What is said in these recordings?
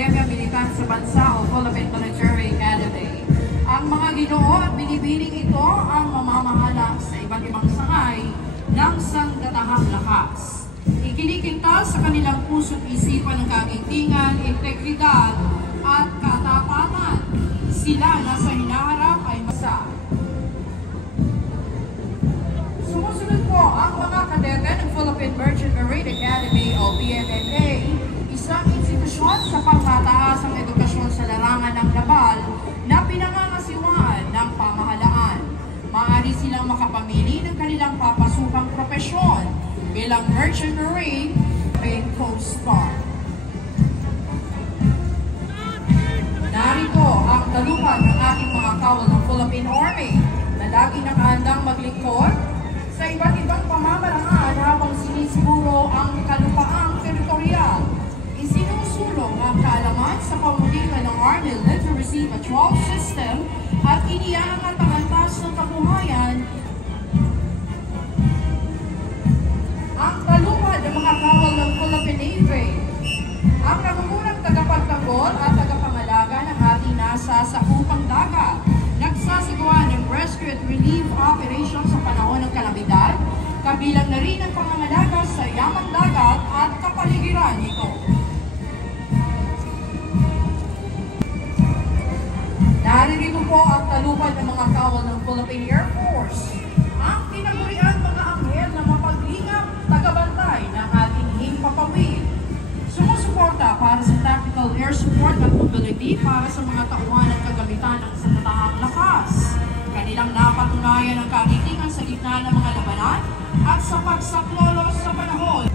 Akademya Militar sa Bansa o Philippine Military Academy. Ang mga ginoo at binibining ito ang mamamahala sa iba't ibang sangay ng sanggatahang lakas. Ikinikinta sa kanilang puso't isipan ng kagitingan, integridad at katapatan. Sila na sa hinaharap ay masa. Sumusunod po ang mga kadete ng Philippine Merchant Marine Academy o PMMA, isang institusyon sa pangmataasang edukasyon sa larangan ng naval na pinangangasiwaan ng pamahalaan. Maaari silang makapamili ng kanilang papasukang propesyon bilang Merchant Marine o Coast Guard. Narito ang talupad ng ating mga kawal ng Philippine Army na laging nakahandang maglingkod sa iba't ibang pamamaraan habang sinisiguro ang kalupaang teritorial. Isinusulong ang kaalaman sa pamumugitan ng Army Literacy Patrol System at iniaangat ang antas ng kabuhayan. Ang talupad ng mga kawal ng Philippine Navy, ang nangungunang tagapagtanggol at tagapangalaga ng ating nasa sakupang dagat, nagsasagawa ng rescue at relief operation sa panahon ng kalamidad, kabilang na rin ang pangangalaga sa yamang dagat at kapaligiran nito. Naririto po ang talupad ng mga kawal ng Philippine Air Force, ang tinagurian mga anghel na mapaglingap, tagabantay ng ating himpapawid. Sumusuporta para sa tactical air support at mobility para sa mga tauhan at kagamitan ng sanggatahang lakas. Kanilang napatunayan ang kagitingan sa gitna ng mga labanan at sa pagsaklolo sa panahon.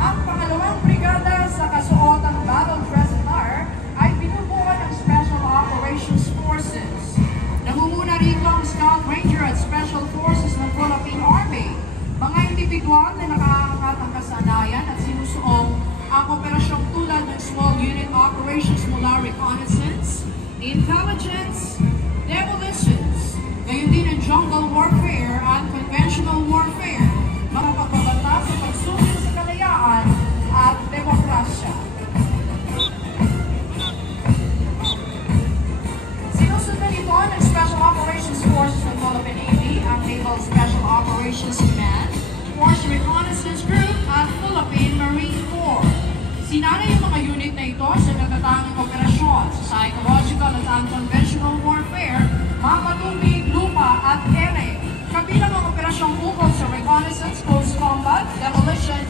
Ang pangalawang brigada sa kasuotang battle dress attire ay binubuo ng Special Operations Forces. Nangunguna rito ang Scout Ranger at Special Forces ng Philippine Army. Mga indibidwal na nakakaangkat ang kasanayan at sinusuong ang operasyong tulad ng Small Unit Operations mula reconnaissance, intelligence, demolitions, gayon din ang jungle warfare at conventional warfare, mga pagbabanta sa pagsugil sa kalayaan at demokrasya. Sinusundan ito ng Special Operations Forces ng Philippine Navy, ang Naval Special Operations Command, Force Reconnaissance Group at Philippine Marine Corps. Sinanay yung mga unit na ito sa natatanging operasyon sa psychological at unconventional warfare, mga patubig, lupa at ere. Kabilang ang operasyong ukol sa reconnaissance, close combat, demolition,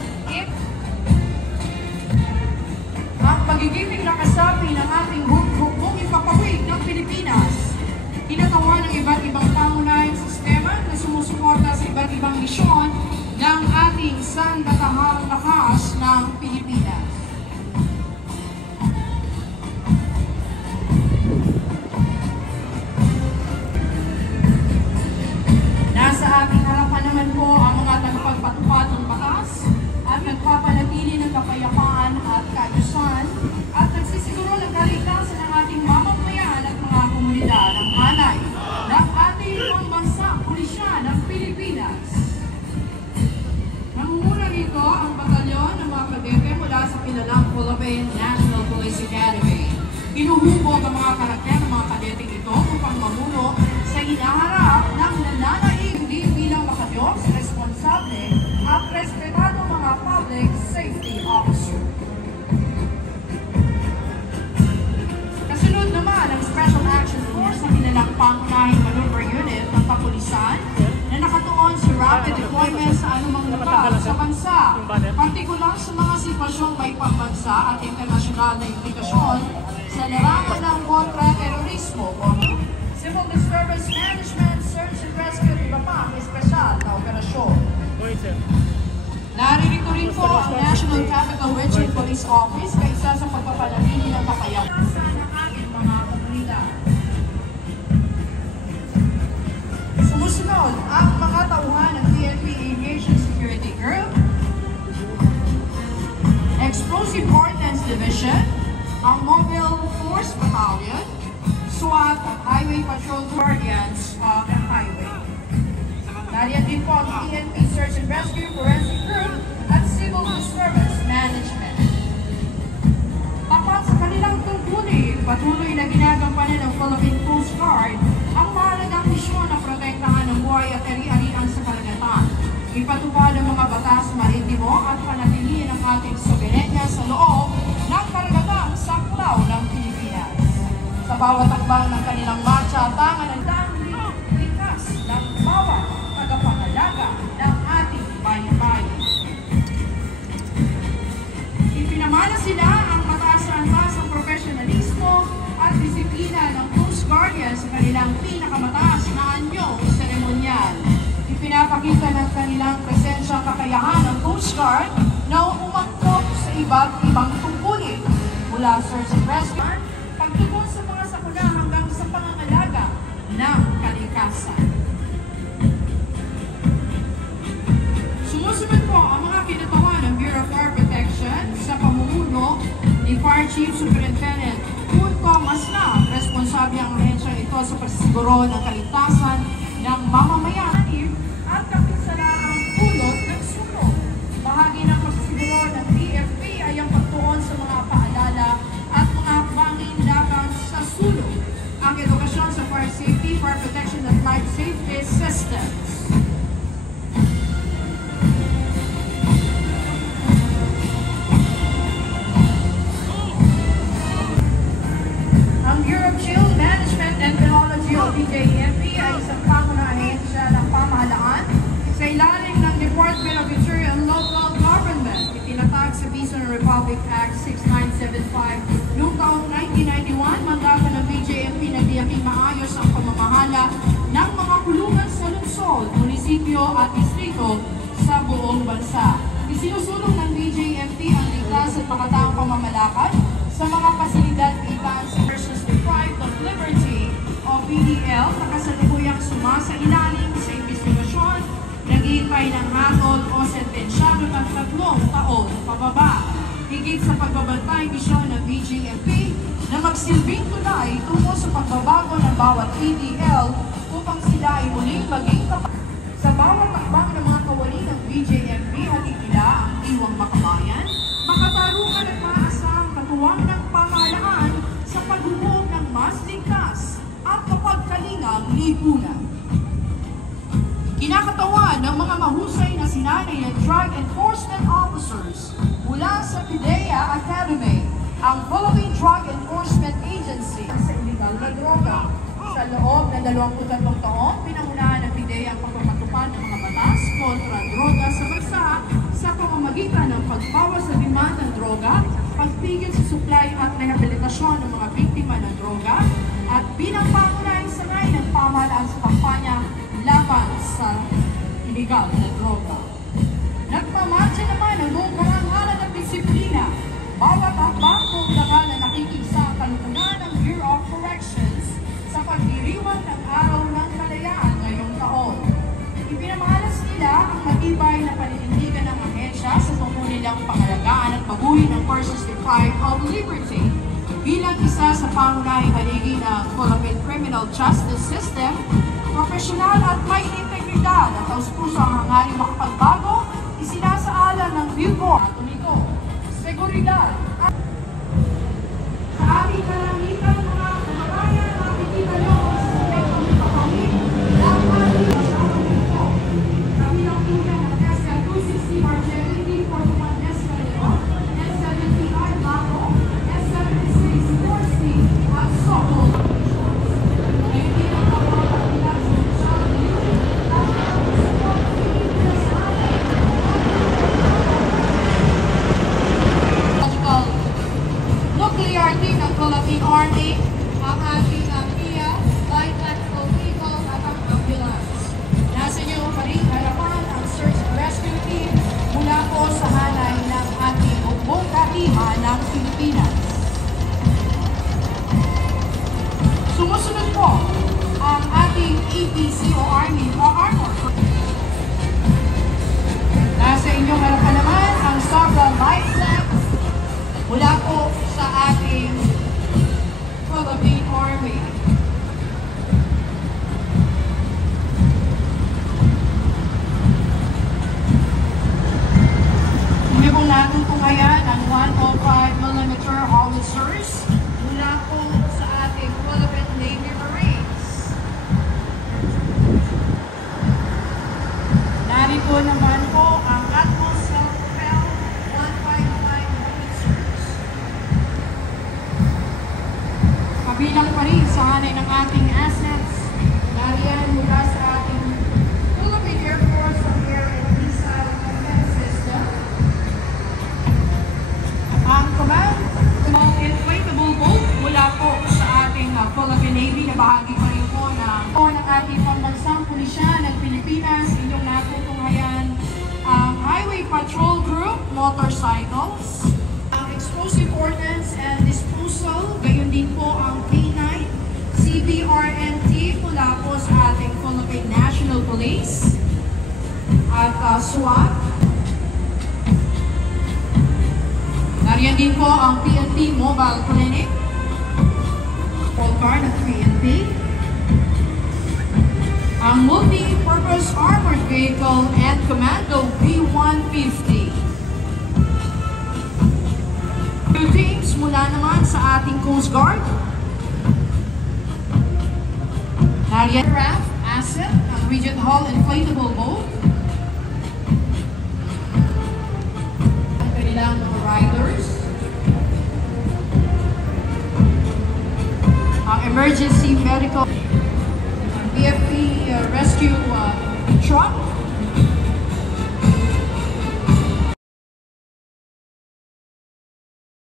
ang pagigibig na kasapi ng ating hukbong ipapawid ng Pilipinas. Tinatawa ng iba't ibang pangunahing sistema na sumusuporta sa iba't ibang misyon ng ating sanggatahang lakas ng Pilipinas. Nasa ating harapan naman po ang mga tagapagpatupad ng batas at nagpapanatili ng kapayapaan at kaayusan at nagsisiguro ng kaligtasan ng ating mamamayan at mga komunidad ng hanay ng ating pambansa, pulisya ng Pilipinas. Nangunguna rito ang batalyon ng mga kadete mula sa kilalang Philippine National Police Academy. Hinuhubog ang mga karakter ng mga kadete ito upang mamuno sa hinaharap ng nananaig din bilang makadiyos, responsable at respetado mga public safety officer. Kasunod naman ang Special Action Force na kilalang pangunahing maneuver unit ng kapulisan na nakatuon sa rapid deployment sa anumang lugar sa bansa, partikular sa mga sitwasyong may pambansa at internasyonal na implikasyon sa larangan ng kontra-terorismo, civil disturbance management, search and rescue at iba pang espesyal na operasyon. Naririto rin po ang National Capital Region Police Office kaysa sa pagpapanatili ng kapayapaan ng ating mga komunidad. Sumusunod ang mga tauhan ng PNP Aviation Security Group, Explosive Ordnance Division, ang Mobile Force Battalion, SWAT at Highway Patrol Guardians of the Highway. Nariyan din po ang PNP Search and Rescue Forensic Group at Civil Disturbance Management. ating soberenya sa loob ng karagatang saklaw ng Pilipinas. Sa bawat takbang ng kanilang marcha, tangan ang daming likas ng bawat tagapangalaga ng ating bayan-bayan. Ipinamana sila ang mataas-antasang profesionalismo at disiplina ng Coast Guardian sa kanilang pinakamataas na anyong seremonyal. Ipinapakita ng kanilang presensyang kakayahan ng Coast Guard na umangkop sa iba't ibang tungkulin mula search and rescue, pagtugon sa mga sakuna hanggang sa pangangalaga ng kalikasan. Sumusunod po ang mga kinatawan ng Bureau of Fire Protection sa pamumuno ni Fire Chief Superintendent Punto Masna. Responsable ang ahensya ito sa pagsisiguro ng kaligtasan ng mamamayan at kapinsalaang pulot ng sunog. Bahagi ng pagsisiguro ng BFP ay ang pagtuon sa mga paalala at mga pangindakan sa sulog, ang edukasyon sa fire safety, fire protection at life safety systems. Ang Bureau of Child Management and Technology o BJMP ay isang pangunahing ahensya ng pamahalaan sa ilalim ng Department of Interior and Local Government. Itinatag sa Bison Republic Act 6975 noong taong 1991, mandato ng BJMP na tiyaking maayos ang pamamahala ng mga kulungan sa lungsod, munisipyo at distrito sa buong bansa. Isinusulong ng BJMP ang ligtas at makataang pamamalakad sa mga pasilidad ikan sa persons deprived of liberty o PDL na kasalukuyang sumasailalim sa investigasyon, naghihintay ng hatol o sentensyado ng 3 taon pababa. Higit sa pagbabantay misyon ng BJMP na magsilbing tulay tungo sa pagbabago ng bawat PDL upang sila ay muling maging kapag. Sa bawat takbang ng mga kawani ng BJMP, hatitila ang diwang makabayan, makatarungan at maasahang katuwang ng pamahalaan sa pagbubuo ng mas ligtas at kapagkalingang lipunan. Kinakatawan ng mga mahusay na sinanay ng drug enforcement officers mula sa PIDEA Academy, ang Philippine Drug Enforcement Agency sa illegal na droga. Sa loob ng 23 taon, pinangunahan ng PIDEA ang pagpapatupad ng mga batas kontra droga sa bansa sa pamamagitan ng pagbawas sa demand ng droga, pagpigil sa supply at rehabilitasyon ng mga biktima ng droga, at bilang pangunahing sangay ng pamahalaan sa kampanya laban sa illegal na droga. Nagmamarcha naman ang buong karangalan at disiplina. Bawat hakbang kung dangal na nakikisa ang kalukunan ng Bureau of Corrections sa pagdiriwang ng Araw ng Kalayaan ngayong taon. Ipinamahalas nila ang matibay na paninindigan ng ahensya sa tungkulin nilang pangalagaan at paguhin ng persons deprived of liberty. Bilang isa sa pangunahing haligi ng Philippine Criminal Justice System, profesional at may integridad at taus-puso ang hangaring makapagbago, isinasaalan ng Bureau Atomiko, seguridad at sa ating kalangitan mga kababayan, makikita nyo sa sabihin ng kapamit ng ating Atomiko. Kabilang tulad ng SL-260 Margelli, 41 Escalero, S-70I Laco, S-76 Corsi, at Sokol. Nuclear team ng Philippine Army, ang ating PIA, light tactical vehicles at ang ambulance. Nasa inyo pa rin harapan ang search and rescue team mula po sa hanay ng ating buong kahima ng Pilipinas. Sumusunod po ang ating EPC o Army o Armor. Nasa inyong harapan naman ang Sobra Light Set mula po sa ating Philippine Army. Hindi po natin po kaya ang 105mm howitzers mula po sa ating Philippine Navy Marines. Narito naman po ang Atmos self-propelled 155 gentlemen, ang inflatable boat mula po sa ating Philippine Navy na bahagi pa rin po ng ating pambansang pulisya ng Pilipinas, inyong natutunghayan ang Highway Patrol Group Motorcycles, ang Explosive Ordnance and Disposal, gayon din po ang K9, CBRNT mula po sa ating Philippine National Police, at SWAT. Nariyan din po ang PNP Mobile Clinic, all car ng PNP, ang Multi-Purpose Armored Vehicle and Commando B-150. Two teams mula naman sa ating Coast Guard. Nariyan Raft Asset, ang Regent Hall Inflatable Boat. Ang kanilang mga riders. Ang Emergency Medical BFP Rescue Truck.